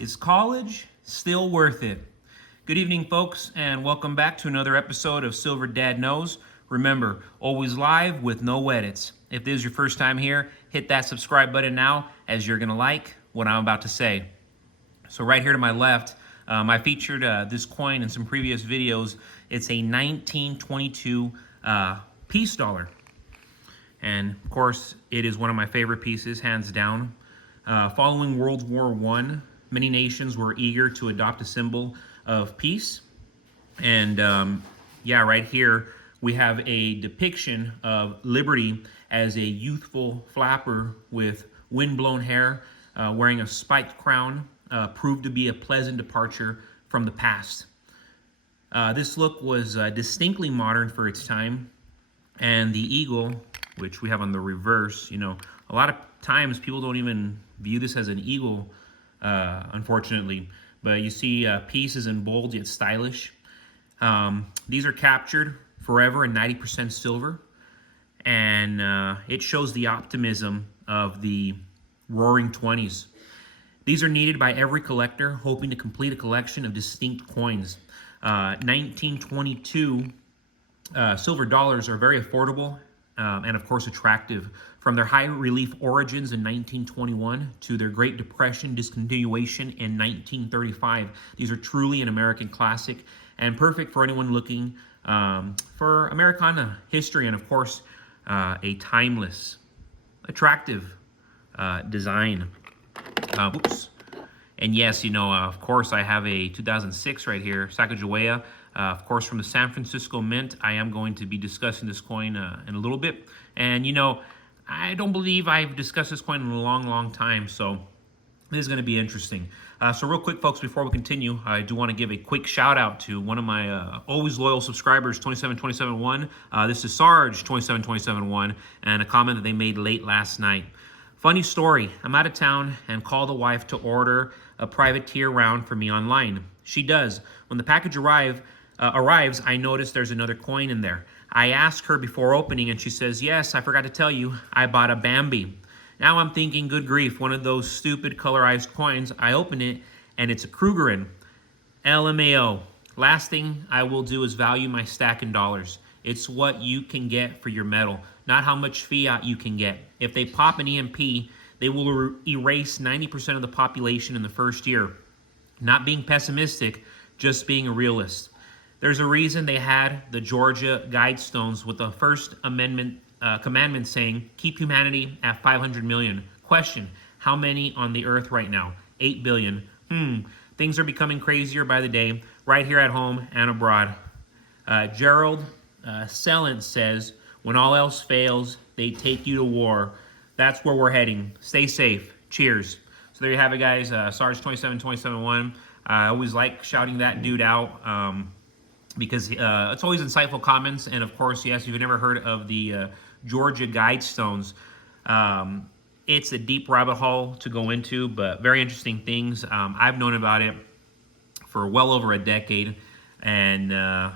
Is college still worth it? Good evening, folks, and welcome back to another episode of Silver Dad Knows. Remember, always live with no edits. If this is your first time here, hit that subscribe button now, as you're going to like what I'm about to say. So right here to my left, I featured this coin in some previous videos. It's a 1922 peace dollar. And of course, it is one of my favorite pieces, hands down. Following World War I, many nations were eager to adopt a symbol of peace. And yeah, right here, we have a depiction of liberty as a youthful flapper with wind-blown hair, wearing a spiked crown, proved to be a pleasant departure from the past. This look was distinctly modern for its time, and the eagle, which we have on the reverse, a lot of times people don't even view this as an eagle, unfortunately, but you see pieces in bold yet stylish. These are captured forever in 90% silver, and it shows the optimism of the roaring 20s. These are needed by every collector hoping to complete a collection of distinct coins. 1922 silver dollars are very affordable and of course attractive. From their high relief origins in 1921 to their Great Depression discontinuation in 1935, these are truly an American classic and perfect for anyone looking for Americana history and of course a timeless, attractive design. Oops. And yes, of course, I have a 2006 right here, Sacagawea. Of course, from the San Francisco Mint. I am going to be discussing this coin in a little bit. And, I don't believe I've discussed this coin in a long, long time. So this is going to be interesting. So real quick, folks, before we continue, I do want to give a quick shout out to one of my always loyal subscribers, 27271. This is Sarge 27271, and a comment that they made late last night. Funny story, I'm out of town and call the wife to order a privateer round for me online. She does. When the package arrives, I notice there's another coin in there. I ask her before opening and she says, yes, I forgot to tell you, I bought a Bambi. Now I'm thinking, good grief, one of those stupid colorized coins. I open it and it's a Krugerin. LMAO. Last thing I will do is value my stack in dollars. It's what you can get for your metal, not how much fiat you can get. If they pop an EMP, they will erase 90% of the population in the first year. Not being pessimistic, just being a realist. There's a reason they had the Georgia Guidestones with the First Amendment commandment saying, keep humanity at 500 million. Question, how many on the earth right now? 8 billion. Things are becoming crazier by the day, right here at home and abroad. Gerald Celent says, when all else fails, they take you to war. That's where we're heading. Stay safe. Cheers. So there you have it, guys. Sarge 27271. I always like shouting that dude out because it's always insightful comments. And of course, yes, if you've never heard of the Georgia Guidestones, it's a deep rabbit hole to go into, but very interesting things. I've known about it for well over a decade. And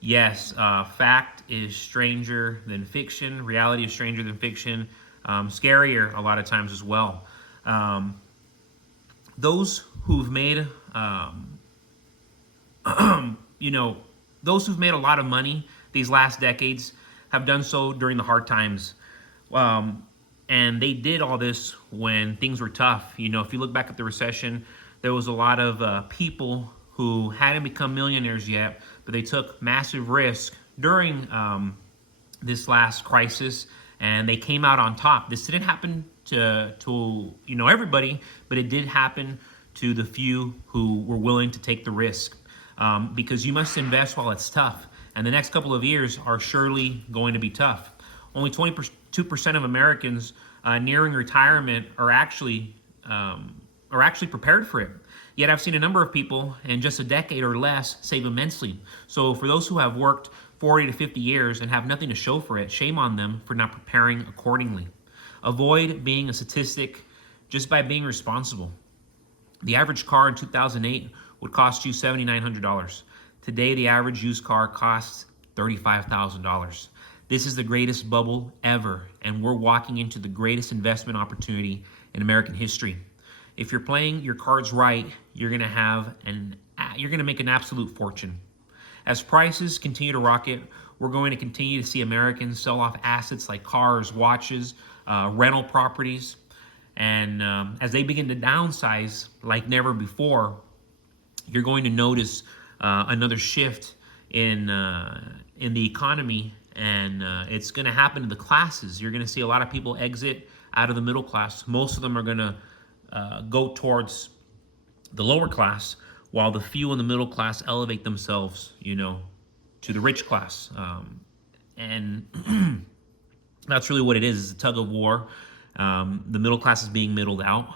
yes, fact is stranger than fiction. Reality is stranger than fiction. Scarier a lot of times as well. Those who've made, those who've made a lot of money these last decades have done so during the hard times. And they did all this when things were tough. If you look back at the recession, there was a lot of people who hadn't become millionaires yet, but they took massive risk during this last crisis, and they came out on top. This didn't happen to everybody, but it did happen to the few who were willing to take the risk, because you must invest while it's tough, and the next couple of years are surely going to be tough. Only 22% of Americans nearing retirement are actually prepared for it. Yet I've seen a number of people in just a decade or less save immensely. So for those who have worked 40 to 50 years and have nothing to show for it, shame on them for not preparing accordingly. Avoid being a statistic just by being responsible. The average car in 2008 would cost you $7,900. Today, the average used car costs $35,000. This is the greatest bubble ever, and we're walking into the greatest investment opportunity in American history. If you're playing your cards right, you're going to make an absolute fortune. As prices continue to rocket, we're going to continue to see Americans sell off assets like cars, watches, rental properties, and as they begin to downsize like never before, you're going to notice another shift in the economy, and it's going to happen to the classes. You're going to see a lot of people exit out of the middle class. Most of them are going to go towards the lower class, while the few in the middle class elevate themselves, to the rich class. And that's really what it is. It's a tug of war. The middle class is being middled out.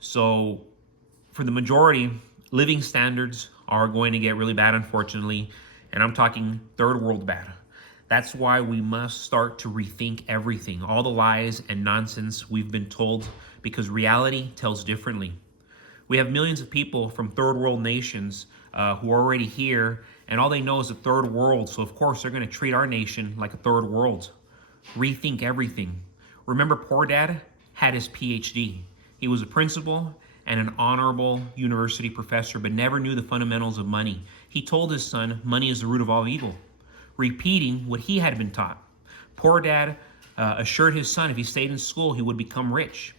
So for the majority, living standards are going to get really bad, unfortunately. And I'm talking third world bad. That's why we must start to rethink everything, all the lies and nonsense we've been told, because reality tells differently. We have millions of people from third world nations who are already here, and all they know is the third world. So of course they're going to treat our nation like a third world. Rethink everything. Remember, Poor Dad had his PhD. He was a principal and an honorable university professor, but never knew the fundamentals of money. He told his son, money is the root of all evil, repeating what he had been taught. Poor Dad assured his son if he stayed in school, he would become rich.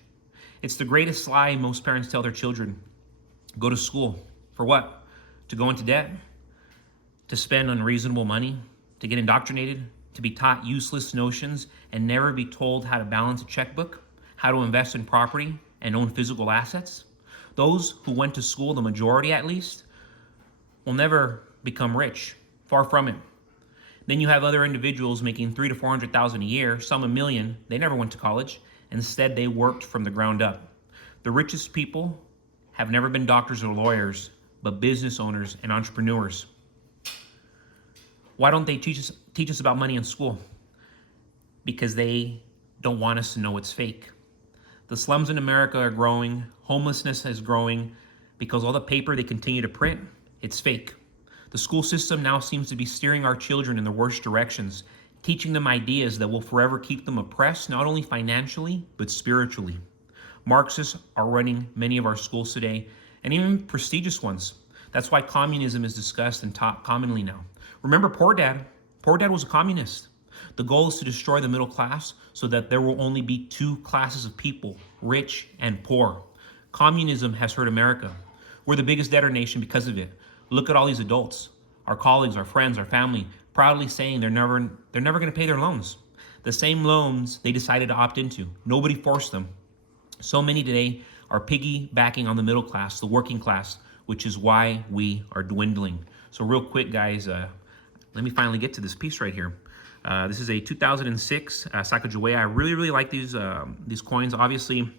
It's the greatest lie most parents tell their children. Go to school. For what? To go into debt? To spend unreasonable money? To get indoctrinated? To be taught useless notions and never be told how to balance a checkbook? How to invest in property and own physical assets? Those who went to school, the majority at least, will never become rich. Far from it. Then you have other individuals making $300,000 to $400,000 a year, some $1 million. They never went to college. Instead, they worked from the ground up. The richest people have never been doctors or lawyers, but business owners and entrepreneurs. Why don't they teach us about money in school? Because they don't want us to know it's fake. The slums in America are growing. Homelessness is growing because all the paper they continue to print, it's fake. The school system now seems to be steering our children in the worst directions, teaching them ideas that will forever keep them oppressed, not only financially, but spiritually. Marxists are running many of our schools today, and even prestigious ones. That's why communism is discussed and taught commonly now. Remember Poor Dad? Poor Dad was a communist. The goal is to destroy the middle class so that there will only be two classes of people, rich and poor. Communism has hurt America. We're the biggest debtor nation because of it. Look at all these adults, our colleagues, our friends, our family, proudly saying they're never going to pay their loans. The same loans they decided to opt into. Nobody forced them. So many today are piggybacking on the middle class, the working class, which is why we are dwindling. So real quick, guys, let me finally get to this piece right here. This is a 2006 Sacagawea. I really like these coins. Obviously,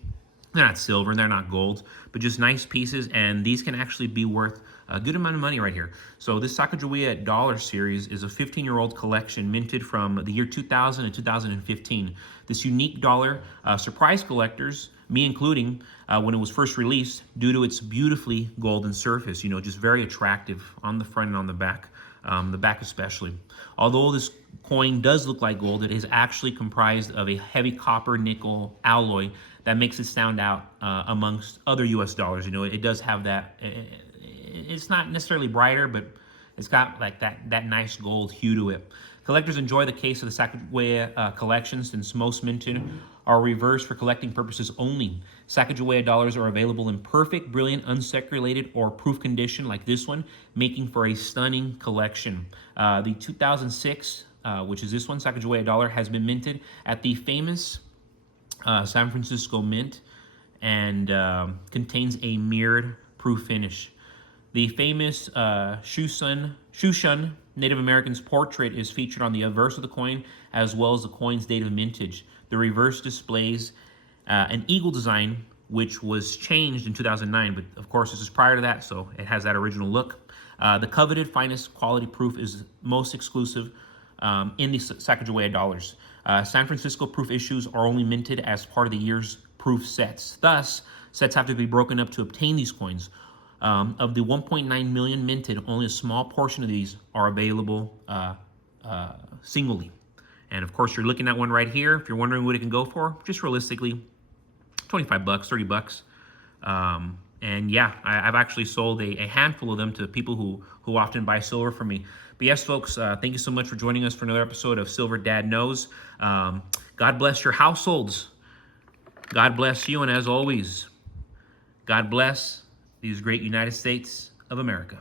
they're not silver and they're not gold, but just nice pieces, and these can actually be worth a good amount of money right here. So this Sacagawea dollar series is a 15-year-old collection minted from the year 2000 and 2015. This unique dollar surprised collectors, me including, when it was first released, due to its beautifully golden surface, just very attractive on the front and on the back especially. Although this coin does look like gold, it is actually comprised of a heavy copper nickel alloy that makes it stand out amongst other US dollars. It does have that, it's not necessarily brighter, but it's got like that nice gold hue to it. Collectors enjoy the case of the Sacagawea collection, since most minted are reversed for collecting purposes only. Sacagawea dollars are available in perfect, brilliant, unseculated, or proof condition like this one, making for a stunning collection. The 2006, which is this one, Sacagawea dollar, has been minted at the famous San Francisco Mint and contains a mirrored proof finish. The famous Shushan Native American's portrait is featured on the obverse of the coin, as well as the coin's date of mintage. The reverse displays an eagle design, which was changed in 2009, but of course this is prior to that, so it has that original look. The coveted finest quality proof is most exclusive in the Sacagawea dollars. San Francisco proof issues are only minted as part of the year's proof sets. Thus, sets have to be broken up to obtain these coins. Of the 1.9 million minted, only a small portion of these are available singly. And of course, you're looking at one right here. If you're wondering what it can go for, just realistically, 25 bucks, 30 bucks. And yeah, I've actually sold a handful of them to people who often buy silver from me. But yes, folks, thank you so much for joining us for another episode of Silver Dad Knows. God bless your households. God bless you. And as always, God bless these great United States of America.